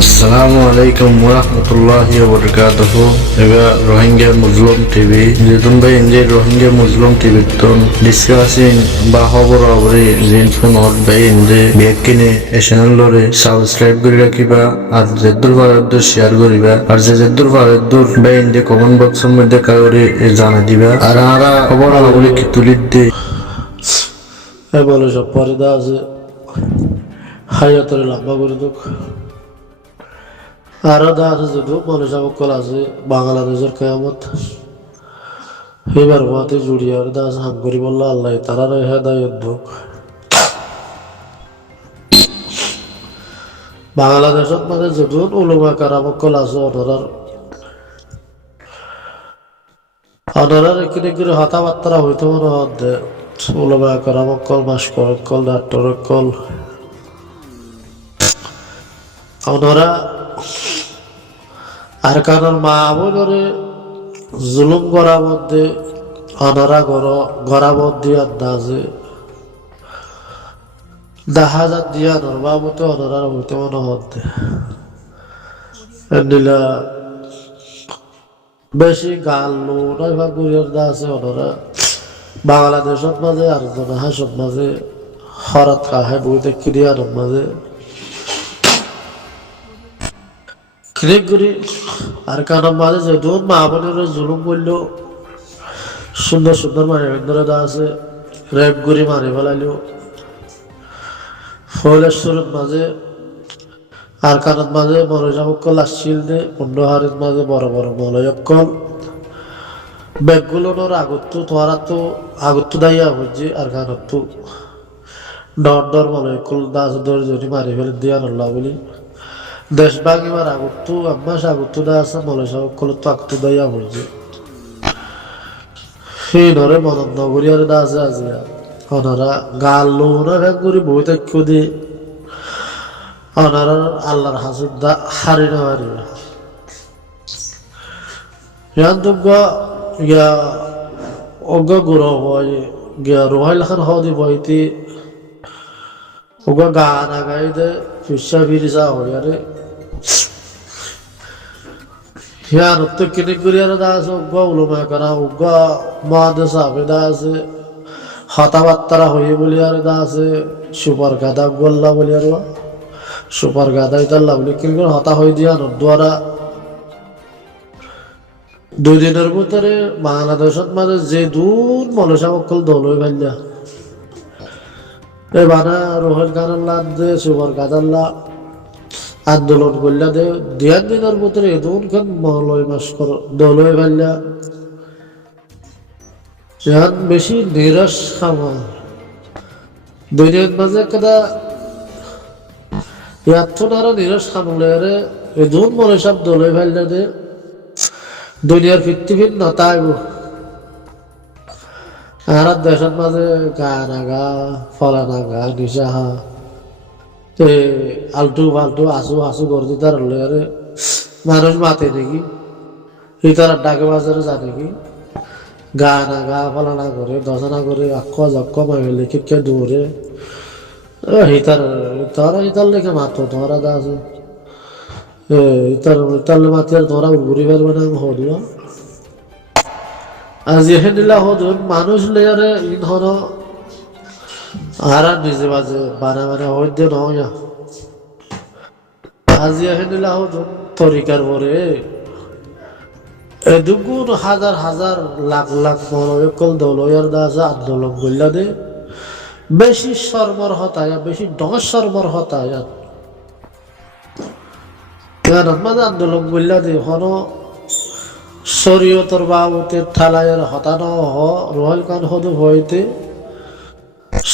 আসসালামু আলাইকুম ওরহমতুল্লাহি ওবরকাতুহু। এবা রোহিঙ্গা মুসলিম টিভি যেতুন ভাই ইন্ডিয়া রোহিঙ্গা মুসলিম টিভি তুন ডিসকাসিং বা খবর খবরে জিন ফোনত ভাই ইন্ডে বেকিনে এ চ্যানেলরে সাবস্ক্রাইব করে রাখিবা আর যেদুর ভারতদুর শেয়ার করিবা আর যেদুর ভারতদুর ভাই ইন্ডে কমেন্ট বক্সের মধ্যে কাগরে জানা দিবা আর আরা খবর খবরে কি তুলিত দে বলে সব পর্দা আছে হায়াতের লম্বা করে দুঃখ আরো দা আছে যেটু মানুষ অকল আছে বাংলাদেশের কেয়ামত এবার মাতে জুড়িয়ার দাস হাম করি বললো আল্লাহ তারা হেদায়ত দুঃখ বাংলাদেশত মানে যেটু উলুমা কারামকল আছে অনারার এখানে করে হতাবার্তা হইতে মনে হচ্ছে উলুমা কারামকল মাসকল ডাক্তারকল ওনারা আর কারণ মা বোনরে জুলুম করার মধ্যে ওনারা গড়া মধ্যে আন্দাজে দেখা যাক দিয়া নর্মামতে ওনারা হইতে মনে হচ্ছে নিলা বেশি গাল নয় বা গুরিয়ার দা আছে ওনারা বাংলাদেশত মাঝে আর জনহাসত মাঝে হরাত খাহে বইতে ক্রিয়ার মাঝে ক্রিকগুড়ি আর কারণ মাঝে যেহেতু মা বোনের জুলুম করল সুন্দর সুন্দর মানিবেন্দ্র দা আছে রেপ গুড়ি মারি ফেলাইল ফলেশ্বরের মাঝে আর কারণ মাঝে মনোজামকল আসছিল দে অন্যহারের মাঝে বড় বড় মলয়কল ব্যাগগুলোর আগত্তু তোরা তো আগত্তু দাইয়া হচ্ছে আর কারণ ডর ডর মলয়কল দাস দর যদি মারি ফেলে দিয়া নল্লা বলি দেশবাগ এবার আগত্তু আম্মাস আগত্তু দা আছে মলয়সকল তো আগতু দাইয়া হচ্ছে সেই ধরে মদন নগরীর দা আছে আজিয়া ওনারা গাল লোনা ভ্যাগ করে বই থাক্য দিয়ে ওনারা আল্লাহর হাসুর দা হারি না হারিবে ইয়া অজ্ঞ গুরু হয় গিয়া রোহাইল খান হদি বইতে অজ্ঞ গান আগাইতে ফিসা ফিরিসা হয় আরে হিয়া নত্য কিনে করিয়ার দা আছে অজ্ঞ উলুমা করা অজ্ঞ মহাদেশ আবেদা আছে হতাবার্তারা হয়ে বলি আর দা আছে সুপার গাদা গোল্লা বলি আর সুপার গাদা ইতাল্লা বলি কিন্তু হতা হয়ে দিয়া নদ্বারা 2 দিনের ভিতরে বাংলাদেশত মাঝে যে দূর মলসামকল দল হয়ে ফেললা এ বানা রোহেল গানাল্লা দে সুপার গাদাল্লা আন্দোলন করলা দে 2 দিনের ভিতরে এদুন খান মলয় মাস কর দল হয়ে ফেললা যান বেশি নিরাশ খামা 2 দিন মাঝে কেদা ইয়াত্তনারা নিরাশ খামলে রে এদুন মলসাব দল হয়ে ফেললা দে দুনিয়ার পৃথিবীর নতাইব আর দেশের মাঝে গান আগা ফলানা গা নিশাহা তে আলটু ফালটু আসু আসু করে দিতার হলে আরে মানুষ মাতে নাকি এই তারা ডাকে বাজারে জানে কি গান আগা ফলানা করে দশনা করে আক্ষ জক্ষ মাগে লিখে কে দৌড়ে হিতার তারা হিতার লেখে মাতো তোরা দা আছে ইতার মাতিয়ার তোরা ঘুরি ফেলবে না হরিও আজি হেনিলা হদুন মানুষ লেয়ারে ইনহন আরা নিজে বাজে বানা বানা হইতে নয় আজি হেনিলা হদুন তরিকার পরে দুগুণ হাজার হাজার লাখ লাখ মলয়কল দলয়ার দাসা আন্দোলন করলা দে বেশি সরমর হতায় বেশি ডস সরমর হতায় মাঝে আন্দোলন করলা দে হন শরীয়তর বাবতের ঠালাইয়ের হতানো রোহাল খান হদু হইতে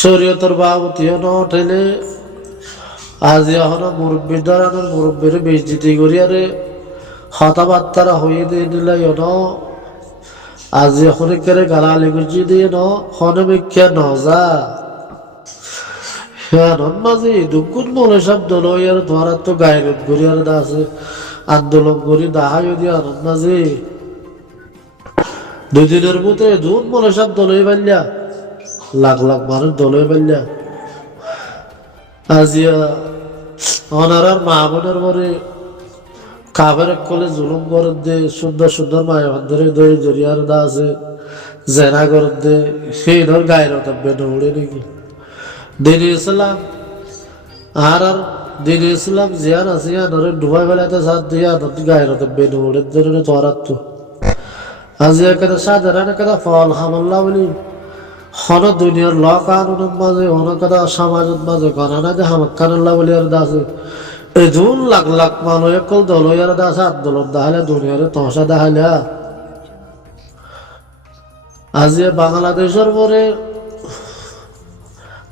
শরীয়তর বাবতী হন ঠেলে আজি হন মুরব্বী দাঁড়ানোর মুরব্বীর বেজতি করিয়ারে হতাবার্তারা হয়ে দিয়ে নিলাই হন আজি এখন কেড়ে গালালি গুজি দিয়ে হনে মিখ্যা নজা হ্যাঁ মাঝে দুগুণ মনে শব্দ লইয়ার ধরার তো গায়ের গড়িয়ার দা আছে আন্দোলন করি দাহাই দিয়ে আনন্দ মাঝে 2 দিনের মধ্যে দুন মনে শব্দ লই পাইলা লাখ লাখ মানুষ দল হয়ে পাইলা আজিয়া ওনার মা বোনের পরে কাবের কলে জুলুম করে দে সুন্দর সুন্দর মায়া ধরে দই জরিয়ার দা আছে জেনা করে দে সেই ধর গায়ের তব্বে দৌড়ে নাকি দিন ইসলাম আর দিন ইসলাম জিয়ান আসিয়া ধরে ডুবাই বেলাতে সাথ দিয়া গায়ের তব্বে দৌড়ে ধরে তোরাত তো আজ একটা সাধারণ একটা ফল হামল্লা বলি হন দুনিয়ার ল কানুনের মাঝে হন কথা সমাজের মাঝে গণনা যে হামাক্কানুল্লাহ বলি আর দাসে এই দুন লাখ লাখ মানুষ একল দল আর দাস আন্দোলন দাহালে দুনিয়ারে তহসা দাহালে আজ বাংলাদেশের পরে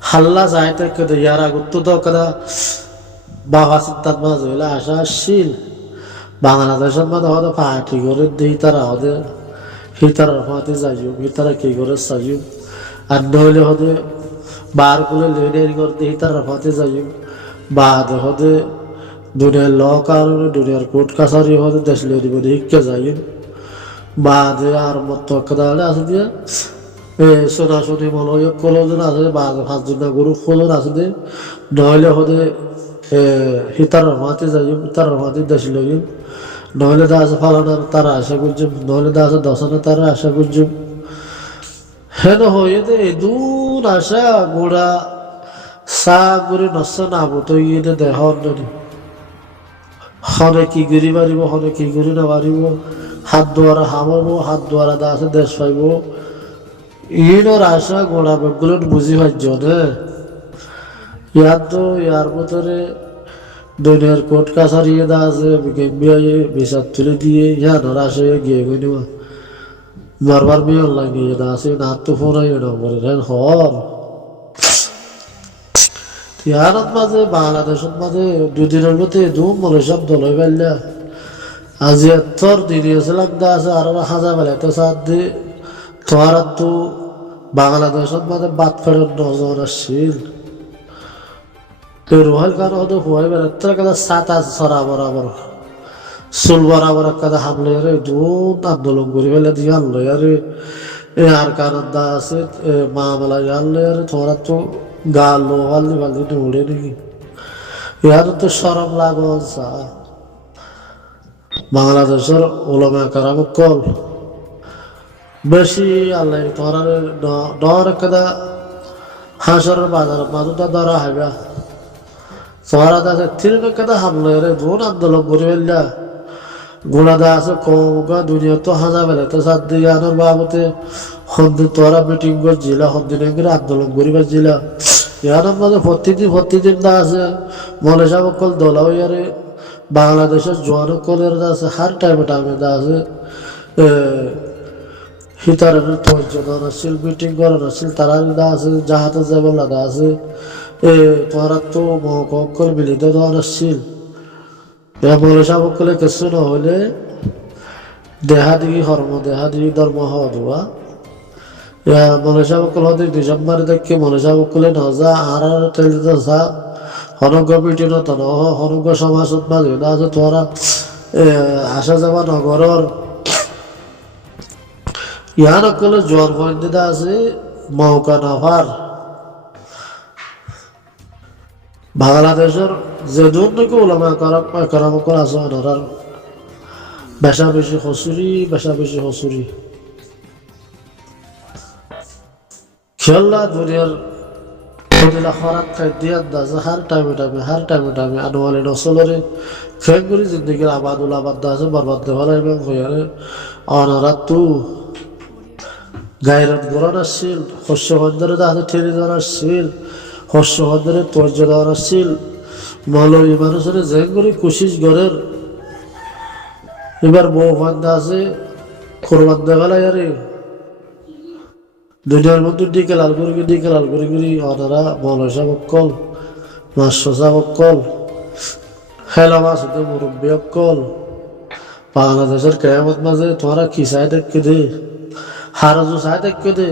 হাল্লা যাইতে কেদে ইয়ার আগত তো কেদা বাবা চিন্তার মাঝে হইলে আশাশীল বাংলাদেশের মাঝে হয়তো পার্টি করে দিই তারা হতে হিতার হাতে যাইও হিতারা কি করে চাইও আর নইলে হতে বার করে লেডের করতে হিতার হাতে যাইও বা হতে দুনিয়ার ল কারণে দুনিয়ার কোর্ট কাছারি হতে দেশ লিয়ে দিব শিক্ষা যাইও বা আর মত কেদালে আছে দিয়ে সোনাশুনি মলয় কলজন আছে বা পাঁচজন গরু ফলন আছে দে নইলে হতে হিতার হাতে যাইও হিতার হাতে দেশ লিয়ে নইলে দা আছে ফালানোর তারা আশা করছুম নইলে দা আছে দশানোর তারা আশা করছুম হেন হয়ে দে দূর আশা গোড়া চা করে নষ্ট না বতো ইয়ে দেহ অন্যনি হনে কি গিরি মারিব হনে কি গিরি না মারিব হাত দ্বারা হামাব হাত দ্বারা দা আছে দেশ পাইব ইয়ের আশা গোড়া বেগুলো বুঝি পাইছ না ইয়ার তো ইয়ার ভিতরে দুনিয়ার কোর্ট কাছারি দা আছে গেম্বিয়ায় বিচার তুলে দিয়ে ইয়ানোর আসে গিয়ে গই নিবা মারবার মেয়ে অনলাইন নিয়ে দা আছে না তো ফোন আই নম্বরে রেন হর ইয়ারত মাঝে বাংলাদেশের মাঝে দুদিনের মধ্যে ধুম মনে সব দল হয়ে গেল আজ তোর দিদি আসলাম দা আছে আর হাজার বেলা তো সাথ দিয়ে তোমার তো বাংলাদেশের মাঝে বাদ ফেরার নজন আসছিল রোহাল কারণ হতো হুয়াই বেড়াতে কাদা সাত আজ সরা বরাবর চুল বরাবর কাদা হামলে আরে দুধ আন্দোলন করে ফেলে দিয়ে আনলো আরে আর কারণ দা আছে মা মেলা আনলে আরে তোমরা তো গা লোহাল বালি দৌড়ে নাকি ইয়ার তো সরম লাগো বাংলাদেশের ওলামা কারাম কল বেশি আল্লাহ তোমরা ডর কাদা হাঁসের বাজার মাদুটা ধরা হবে তোমরা দাসে তিরবে কাদা হামলে রে দুন আন্দোলন করে ফেললা গোলা দা আছে কমগা দুনিয়া তো হাজা বেলা তো সাত দিকে আনার বাবতে হন্দি তোরা মিটিং করছিলা হন্দিন আন্দোলন করিবার ছিলা ইয়ার মাঝে প্রতিদিন দা আছে মনে সাব কল দোলা ইয়ারে বাংলাদেশের জোয়ান কলের দা আছে হার টাইমে দা আছে হিতারের ধৈর্য ধর আসছিল মিটিং করার আসছিল তারা দা আছে যাহাতে যাবে দা আছে তোরা তো মহকল মিলিত ধর আসছিল মনে সাব কলে কিছু নহলে দেহা দিকে হর্ম দেহা দিকে ধর্ম হওয়া দেওয়া মনীষা বকল হতে ডিসেম্বর দেখে মনীষা বকলে নজা আর তেলিতে যা হনজ্ঞ পিটি নতন হনজ্ঞ সমাজত মাঝে না আছে তোরা আসা যাবা নগরর ইয়ার কলে জ্বর বন্দিদা আছে মৌকা নাফার বাংলাদেশের যে দূর নাকি ওলামা কারাম করা আছে ওনার বেশা বেশি হসুরি খেলা দুনিয়ার প্রতিটা খরাক খাই দিয়ে দাসে হার টাইমে আনোয়ালে নসলরে খেঙ্গুরি জিন্দগির আবাদ দাসে বরবাদ দেওয়ালে এবং হইয়ারে অনারা তু গায়রত গরণ আসছিল শস্য বন্ধরে দাসে ঠেলে দেওয়ার আসছিল শস্য বন্ধরে তৈর্য দেওয়ার আসছিল মৌলবী মানুষের জেঙ্গুরি কুশিস গড়ের এবার বউ বান্ধা আছে কোরবান দেওয়ালে আরে দুনিয়ার মধ্যে ডিকে লাল করে ওনারা মনসা বক্কল মাসা বক্কল খেলা মাছ হতে মুরব্বী অক্কল বাংলাদেশের কেয়ামত মাঝে তোমরা কি চাই দেখে দে হারাজু চাই দেখে দে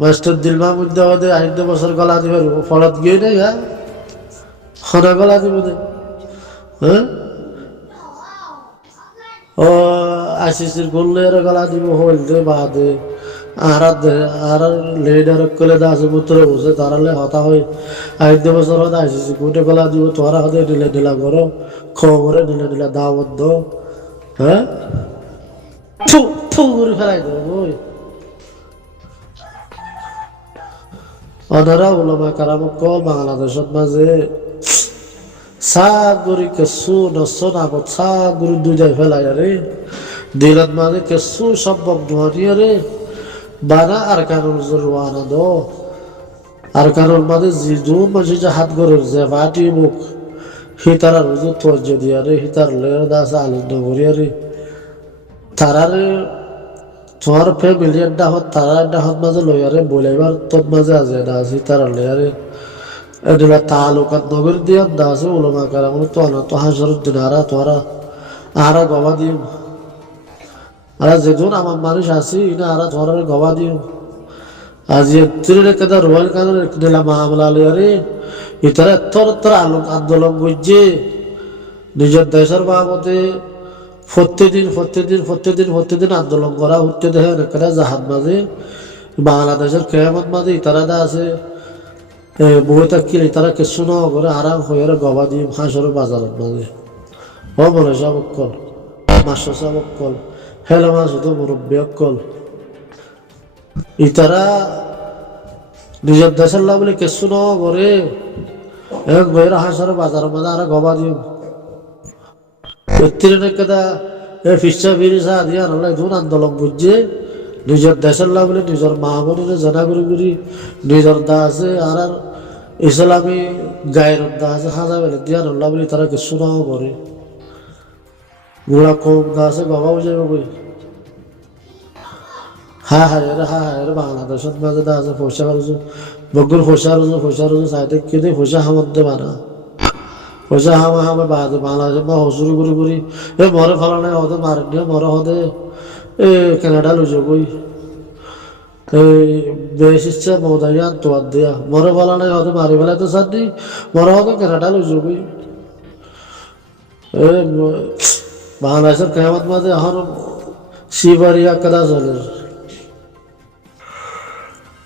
মাস্টার দিল মাহমুদ দেওয়া দে 8 বছর গলা দিবে ফলত গিয়ে নেই হ্যাঁ খনা গলা দিব দে হ্যাঁ ও আশিসের গোল্লের গলা দিব হইল দে বাদে আর লিডার কলে দা আছে পুত্র বসে তারালে হতা হয়ে আইতে বছর হতে আসিছি কোটে কলা দিব তোরা হতে ঢিলে ঢিলা করো খবরে ঢিলে ঢিলা দাওয়াত দো হ্যাঁ ফু ফু করে ফেলাই দেবো বই অনারা ওলামা কারামকল বাংলাদেশত মাঝে সাগরি কেসু নসন আগত সাগরি দুজাই ফেলাই আরে দিলত মাঝে কেসু সম্ভব নোহানি আরে বানা আর কানুর জরওয়ানা দো আর কানুর মাঝে জিজুন মাঝে যে হাত গরের যে বাটি মুখ হিতারা রুজু তর্জ দিয়া রে হিতার লের দাস আলিন নগরী আরে তারারে তোমার ফ্যামিলিয়ার ডাহত তারার ডাহত মাঝে লইয়ারে বলাইবার তোর মাঝে আছে দাস হিতার লেয়ারে এদিলা তালুকাত নগর দিয়া দাসে উলমা কারাম তো না তো হাসরুদ দিন আরা গবা দিও আরা যেদিন আমার মানুষ আসি না আরা ধরার গবা দিও আজ এত্রিরে কেদা রোয়াল কানের দিলা মামলা লিয়ারে ইতারা তোর আন্দোলন বুঝছে নিজের দেশের বাবদে প্রত্যেকদিন আন্দোলন করা হচ্ছে দেখে একটা জাহাজ মাঝে বাংলাদেশের কেয়ামত মাঝে ইতারা দা আছে বই থাকলে তারা কিছু ন করে আরাম হয়ে গবা দিয়ে হাঁসের বাজারের মাঝে ও বলে সব অক্কল মাস্টার সব অক্কল হেলো মাছ হতো মুরব্বী অক্কল ইতারা নিজের দেশের লাভ বলে কিছু ন করে এক বইয়ের হাঁসের বাজারের মাঝে আর গবা দিও কেদা ফিসা ফিরিসা দিয়া নলে ধুন আন্দোলন বুঝছে নিজের দেশের লাভ বলে নিজের মাহমুদের জানা করি নিজের দা আছে আর ইসলামী গায়ের দা আছে হাজা বেলে দিয়া নল্লা বলে তারা কিছু নাও করে গুড়া কম দা আছে বাবা বুঝে বই হ্যাঁ বাংলাদেশের মাঝে দা আছে পয়সা রুজু বগুর পয়সা রুজু সাইডে কিন্তু পয়সা হামতে বানা পয়সা হামে বাংলাদেশের মা হসুরি করি এ মরে ফলানে হতে মারেন মরে হতে এ কানাডা লুজো বই এই দেশ ইচ্ছা মৌদাইয়া তোয়ার দিয়া মরে বলা নাই হয়তো মারি ফেলাই তো সার মরে হয়তো কেনাডা লই যাবি বাংলাদেশের কেমত মাঝে এখন শিবারিয়া কাদা চলে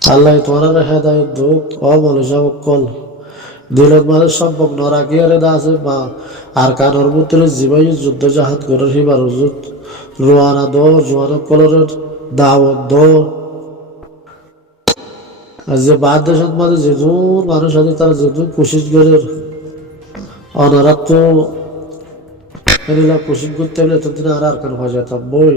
আল্লাহ তোমার হেদায়ত দুঃখ অমনুষা কল দিলের মাঝে সম্ভব নরাকি আরে দা আছে মা আর কানোর ভিতরে জীবাই যুদ্ধ জাহাজ করে শিবার রোয়ানা দো জোয়ানা কলরের দাওয়াত দো আর যে বাদ দেশের মাঝে যেদূর মানুষ আছে তারা যেদূর কোশিশ করে অনারা তো কোশিশ করতে হলে এতদিন আর কান হয়ে যেতাম বই